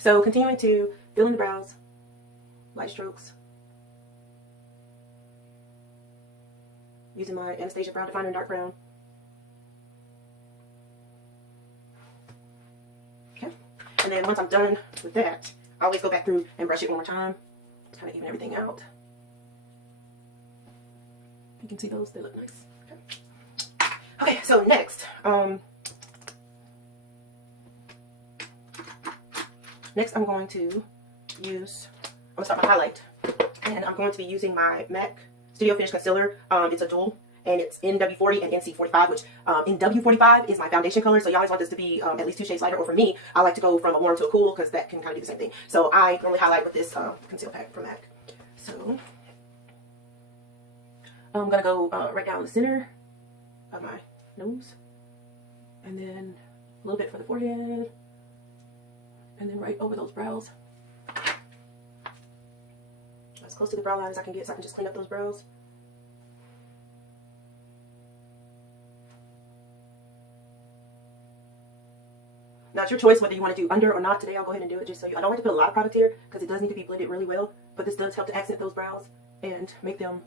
so continuing to fill in the brows, light strokes, using my Anastasia brow definer in dark brown. Okay, and then once I'm done with that, I always go back through and brush it one more time, kind of even everything out. You can see those, they look nice. Okay, so next, I'm going to use, I'm going to start my highlight, and I'm going to be using my MAC Studio Finish Concealer. It's a dual, and it's NW40 and NC45, which NW45 is my foundation color, so you always want this to be at least 2 shades lighter, or for me, I like to go from a warm to a cool, because that can kind of do the same thing. So I normally highlight with this conceal pack from MAC. So I'm going to go right down the center of my nose, and then a little bit for the forehead, and then right over those brows. As close to the brow line as I can get so I can just clean up those brows. Now it's your choice whether you want to do under or not. Today I'll go ahead and do it just so you, I don't like to put a lot of product here because it does need to be blended really well, but this does help to accent those brows and make them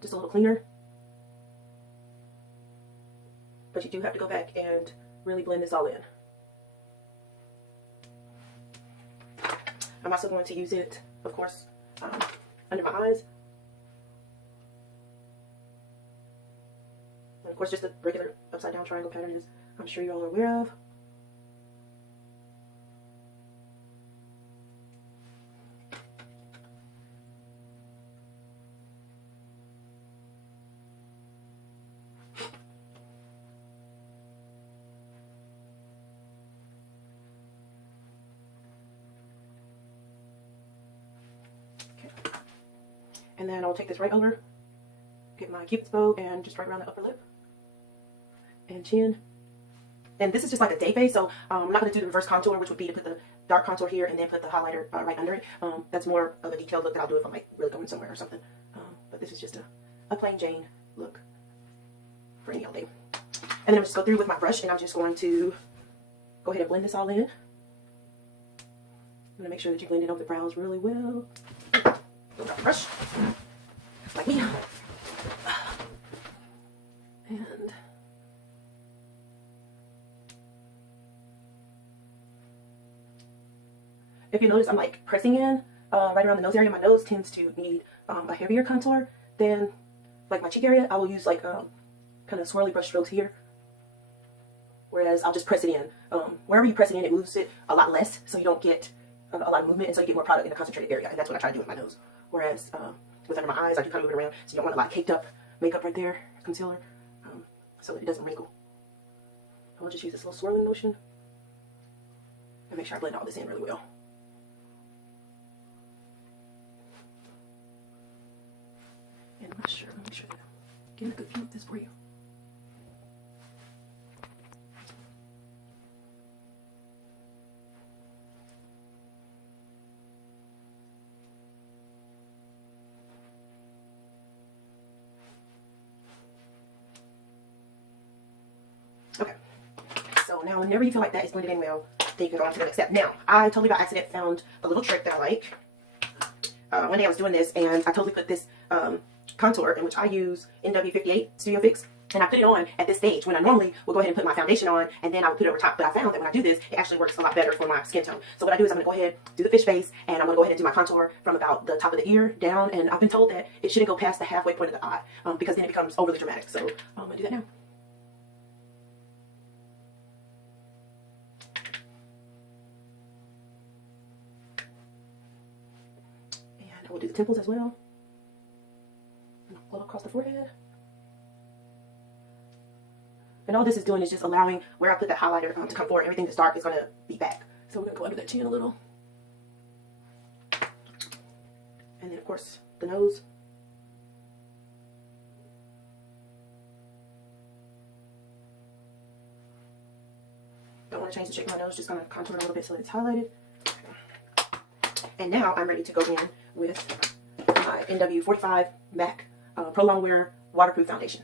just a little cleaner. But you do have to go back and really blend this all in. I'm also going to use it, of course, under my eyes. And of course, just a regular upside down triangle pattern, as I'm sure you all are aware of. And then I'll take this right over, get my Cupid's bow, and just right around the upper lip and chin. And this is just like a day face, so I'm not going to do the reverse contour, which would be to put the dark contour here and then put the highlighter right under it. That's more of a detailed look that I'll do if I'm like really going somewhere or something. But this is just a plain Jane look for any old day. And then I'm just go through with my brush, and I'm just going to go ahead and blend this all in. I'm going to make sure that you blend it over the brows really well. Brush like me, and if you notice, I'm like pressing in right around the nose area. My nose tends to need a heavier contour than like my cheek area. I will use like kind of swirly brush strokes here, whereas I'll just press it in. Wherever you press it in, it moves it a lot less, so you don't get a lot of movement, and so you get more product in a concentrated area, and that's what I try to do with my nose. Whereas with under my eyes, I do kind of move it around, so you don't want a lot of caked up makeup right there, concealer, so that it doesn't wrinkle. I'll just use this little swirling motion and make sure I blend all this in really well. And make sure that I'm getting a good view of this for you. Okay, so now whenever you feel like that is blended in well, then you can go on to the next step. Now, I totally by accident found a little trick that I like. One day I was doing this, and I totally put this contour, in which I use NW58 Studio Fix, and I put it on at this stage when I normally will go ahead and put my foundation on, and then I would put it over top. But I found that when I do this, it actually works a lot better for my skin tone. So what I do is I'm going to go ahead, do the fish face, and I'm going to go ahead and do my contour from about the top of the ear down, and I've been told that it shouldn't go past the halfway point of the eye, because then it becomes overly dramatic. So I'm going to do that now. We'll do the temples as well. And I'll pull across the forehead. And all this is doing is just allowing where I put that highlighter to come forward. Everything that's dark is going to be back. So we're going to go under that chin a little. And then, of course, the nose. Don't want to change the shape of my nose, just going to contour it a little bit so that it's highlighted. And now I'm ready to go in with my NW45 MAC Pro Longwear Waterproof Foundation.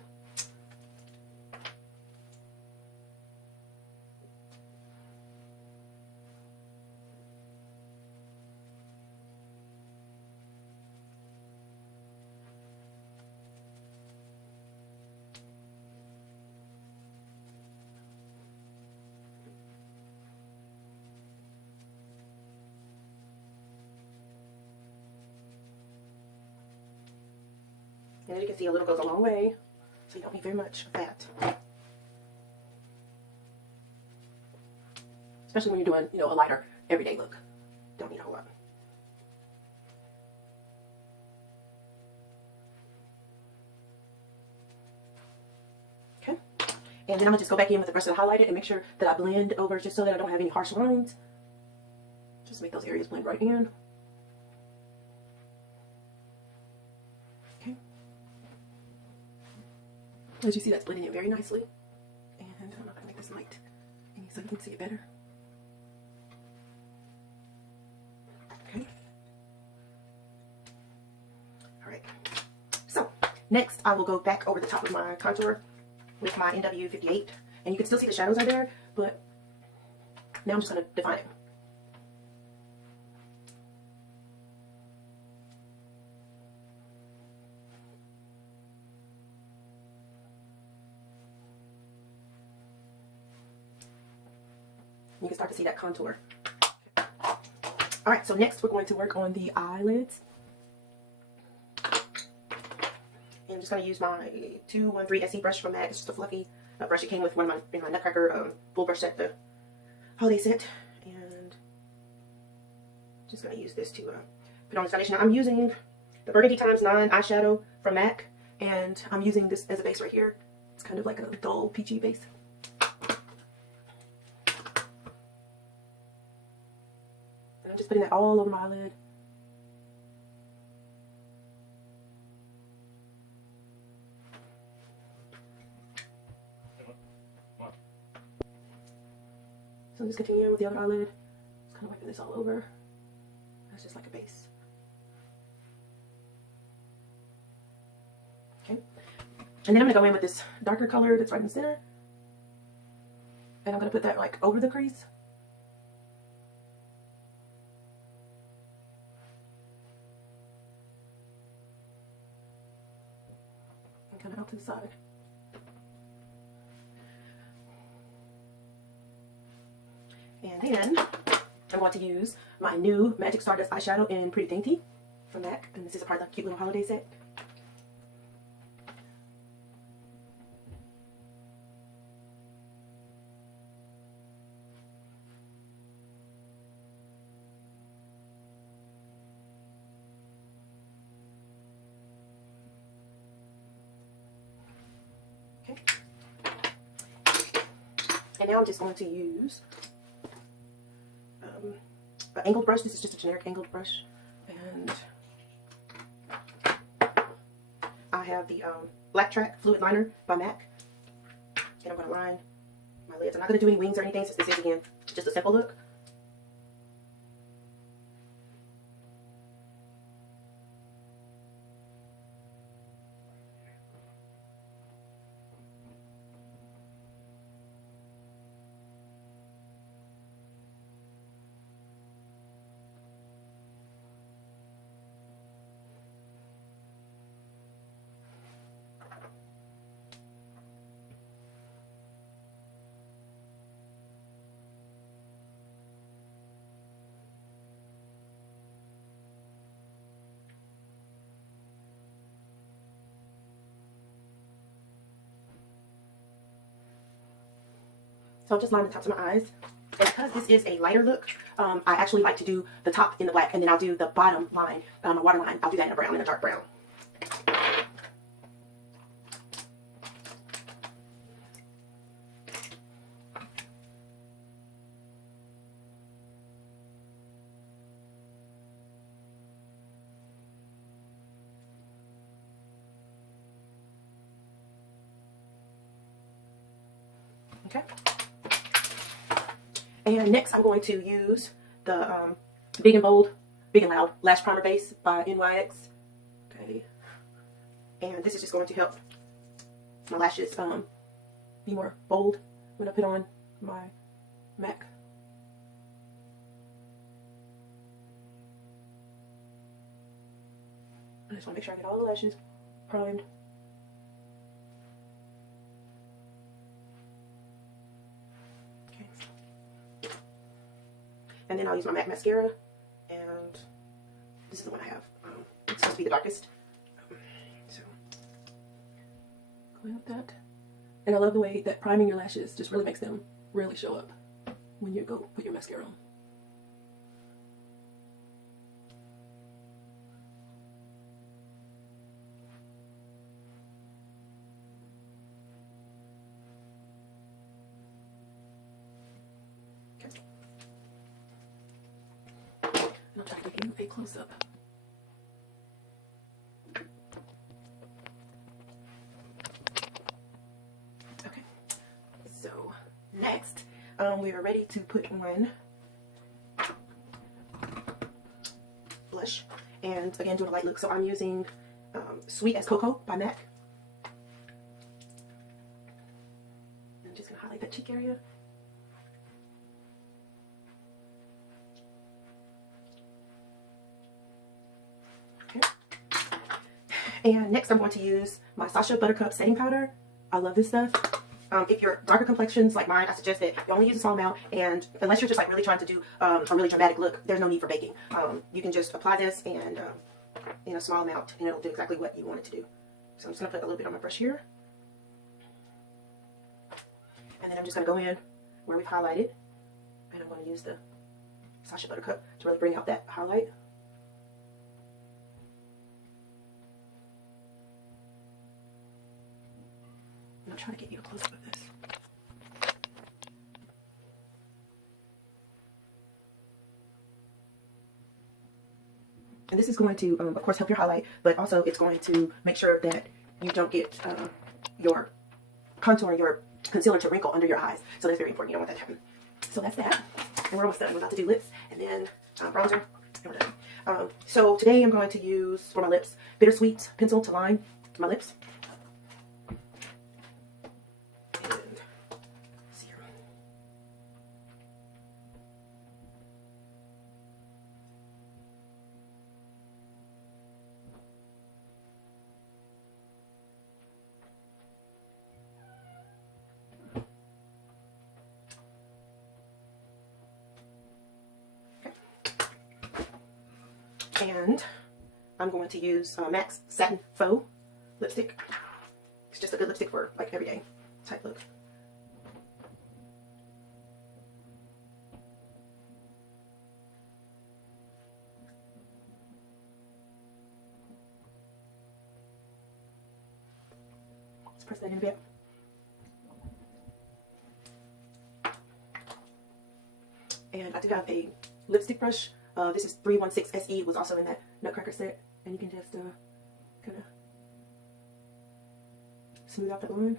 And as you can see, a little goes a long way, so you don't need very much of that. Especially when you're doing, you know, a lighter everyday look. Don't need a whole lot. Okay. And then I'm going to just go back in with the brush that I highlighted and make sure that I blend over just so that I don't have any harsh lines. Just make those areas blend right in. Okay. As you see, that's blending in very nicely. And I'm not going to make this light so you can see it better. Okay. Alright. So, next I will go back over the top of my contour with my NW58. And you can still see the shadows are there, but now I'm just going to define it. You can start to see that contour. Alright, so next we're going to work on the eyelids. And I'm just going to use my 213 SE brush from MAC. It's just a fluffy brush. It came with one of my Nutcracker full brush set, the holiday set. And just going to use this to put on this foundation. Now, I'm using the Burgundy x9 eyeshadow from MAC. And I'm using this as a base right here. It's kind of like a dull peachy base. Just putting that all over my eyelid. So I'm just continuing with the other eyelid. Just kind of wiping this all over. That's just like a base. Okay. And then I'm going to go in with this darker color that's right in the center. And I'm going to put that like over the crease. Kind of out to the side. And then I'm going to use my new Magic Stardust eyeshadow in Pretty Dainty from MAC. And this is a part of the cute little holiday set. And now I'm just going to use an angled brush. This is just a generic angled brush. And I have the Black Track Fluid Liner by MAC. And I'm going to line my lids. I'm not going to do any wings or anything since this is, again, just a simple look. So I'm just lining the tops of my eyes. And because this is a lighter look, I actually like to do the top in the black, and then I'll do the bottom line, my waterline. I'll do that in a brown, in a dark brown. Okay. And next I'm going to use the Big and Bold, Big and Loud Lash Primer Base by NYX. Okay. And this is just going to help my lashes be more bold when I put on my MAC. I just want to make sure I get all the lashes primed. And then I'll use my MAC mascara, and this is the one I have. It's supposed to be the darkest. So play with that. And I love the way that priming your lashes just really makes them really show up when you go put your mascara on. Okay. And I'll try to give you a close-up. Next, we are ready to put on blush, and again doing a light look. So I'm using Sweet as Cocoa by MAC. I'm just going to highlight that cheek area. Okay. And next I'm going to use my Sacha Buttercup setting powder. I love this stuff. If you're darker complexions like mine, I suggest that you only use a small amount, and unless you're just like really trying to do a really dramatic look, there's no need for baking. You can just apply this and in a small amount, and it'll do exactly what you want it to do. So I'm just going to put a little bit on my brush here, and then I'm just going to go in where we've highlighted, and I'm going to use the Sacha Buttercup to really bring out that highlight. I'm trying to get you a close-up of this. And this is going to, of course, help your highlight, but also it's going to make sure that you don't get your contour, your concealer to wrinkle under your eyes. So that's very important. You don't want that to happen. So that's that. And we're almost done. We're about to do lips and then bronzer. And we're done. So today I'm going to use, for my lips, Bittersweet pencil to line my lips. And I'm going to use MAC's Satin Faux lipstick. It's just a good lipstick for like everyday type look. Let's press that in a bit. And I do have a lipstick brush. This is 316 SE, was also in that Nutcracker set, and you can just kind of smooth out that line.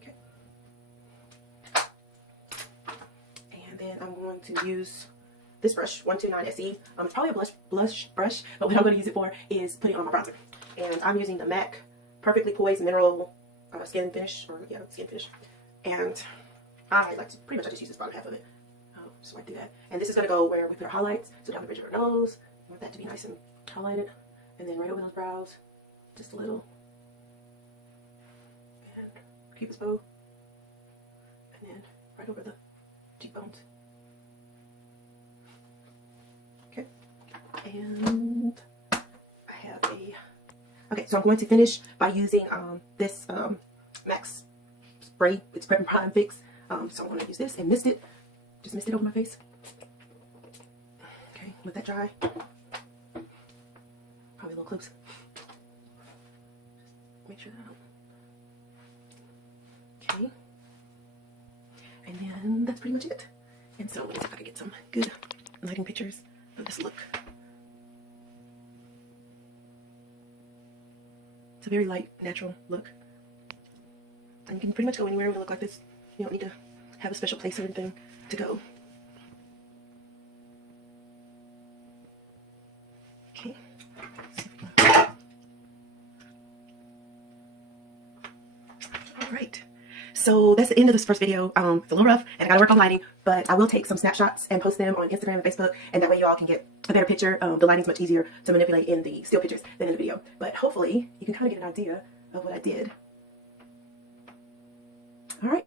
Okay. And then I'm going to use this brush, 129 SE. It's probably a blush brush, but what I'm going to use it for is putting on my bronzer. And I'm using the MAC Perfectly Poised Mineral Skin Finish, or yeah, Skin Finish. And I like to, pretty much I just use this bottom half of it. Just like do that. And this is going to go where we put our highlights, so down the bridge of our nose. I want that to be nice and highlighted. And then right over those brows, just a little. And Cupid's bow. And then right over the cheekbones. And I have a, okay, so I'm going to finish by using this MAC's spray. It's Prep and Prime Fix. So I'm going to use this and mist it. Just mist it over my face. Okay, let that dry. Probably a little close. Just make sure that I don't. Okay. And then that's pretty much it. And so let me see if I can get some good lighting pictures of this look. It's a very light, natural look. And you can pretty much go anywhere with a look like this. You don't need to have a special place or anything to go. Okay. Alright. So that's the end of this first video. It's a little rough and I gotta work on lighting, but I will take some snapshots and post them on Instagram and Facebook, and that way you all can get a better picture. The lighting's much easier to manipulate in the still pictures than in the video, but hopefully you can kind of get an idea of what I did All right.